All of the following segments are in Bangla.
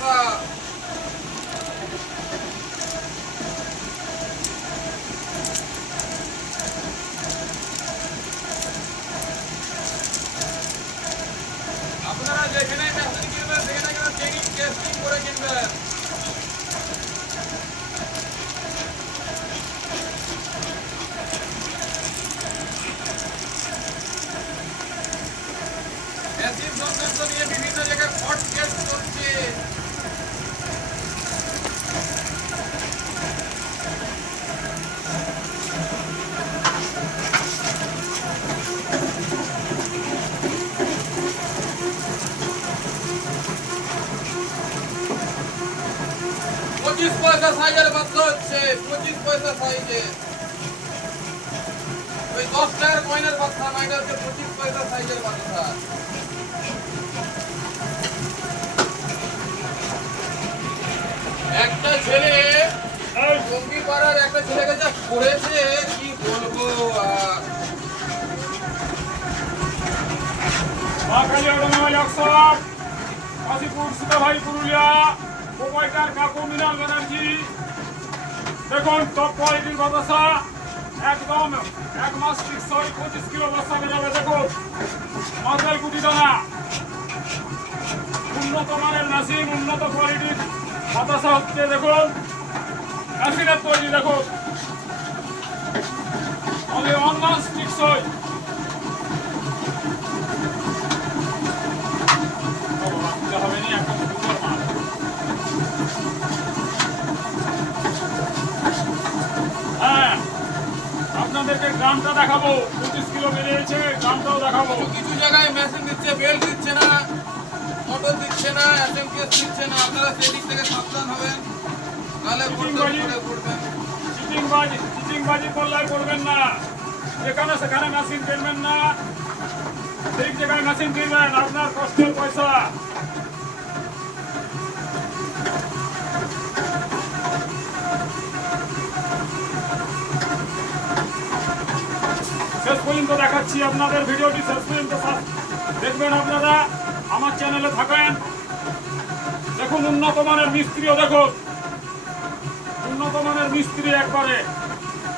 বাতাসা। আপনারা যেখানে মেশিন কিনবেন সেখানে কিন্তু চেকিং টেস্টিং করে কিনবেন। মেশিন সংক্রান্ত নিয়ে বিভিন্ন জায়গায় কোর্ট কেস চলছে। পঁচিশ পয়সা সাইজের বাচ্চা হচ্ছে, 25 পয়সা সাইজে। ওই 10 টাকার কয়েনের বাচ্চা না, এটা হচ্ছে 25 পয়সা সাইজের বাচ্চা। একটা ছেলে জঙ্গি পাড়ার একটা ছেলেকে যা করেছে কি বলবো আর। পুরুলিয়া প্রোপাইটার কাকু মৃণাল ব্যানার্জি। দেখুন টপ কোয়ালিটির বাতাসা, একদম 1 মাস 25 কিলো বস্তা বেরোবে। দেখুন মাথায় গুটি দানা, উন্নত মানের মেশিন, উন্নত কোয়ালিটির বাতাসা হচ্ছে। দেখুন মেশিনের তৈরি, দেখুন only 1 মাস টিকসই। হবে না এখন সুন্দর মাল। হ্যাঁ, আপনাদেরকে গ্রামটা দেখাবো, 25 কিলো বেরিয়েছে, গ্রামটাও দেখাবো। কিছু জায়গায় মেশিন দিচ্ছে, বেল্ট দিচ্ছে না, মোটর দিচ্ছে না, এসএমকেস দিচ্ছে না। আপনারা সেদিক থেকে সাবধান হবেন, নাহলে চিটিংবাজি করলে করবেন না। যেখানে সেখানে মেশিন কিনবেন না, ঠিক জায়গায় মেশিন কিনবেন, আপনার কষ্টের পয়সা। শেষ পর্যন্ত দেখাচ্ছি আপনাদের, ভিডিওটি শেষ পর্যন্ত দেখবেন আপনারা, আমার চ্যানেলে থাকেন। দেখুন উন্নত মানের মিস্ত্রিও, দেখুন উন্নত মানের মিস্ত্রি একবারে।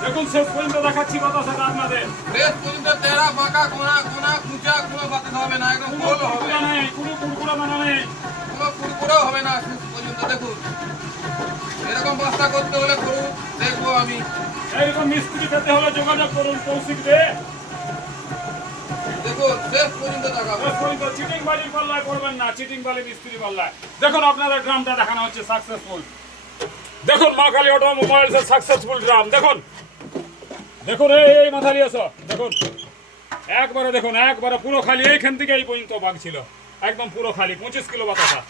দেখুন শেষ পর্যন্ত দেখাচ্ছি বাতাসাটা আপনাদের। শেষ পর্যন্ত তেরা বাঁকা কোনা কোনা কুচা কোনো বাতাস হবে না, একদম গোল হবে। নেই কোনো কুড়কুড়া দানা নেই, কোনো কুড়কুড়াও হবে না শেষ পর্যন্ত। দেখুন এরকম বস্তা করতে হলে করুন, দেখবো আমি। এইরকম মিস্ত্রি পেতে হলে যোগাযোগ করুন কৌশিক দে। দেখুন শেষ পর্যন্ত দেখাবো। শেষ পর্যন্ত চিটিং বাজি পাল্লায় করবেন না, চিটিং বালি মিস্ত্রি পাল্লায়। দেখুন আপনাদের গ্রামটা দেখানো হচ্ছে সাকসেসফুল। দেখুন মা কালী অটোমোবাইলসের সাকসেসফুল গ্রাম। দেখুন দেখুন এই মাথা নিয়ে এসো। দেখুন একবারে, দেখুন একবারে পুরো খালি, এইখান থেকে এই পর্যন্ত বাঘ ছিল, একদম পুরো খালি, 25 কিলো বাতাসা।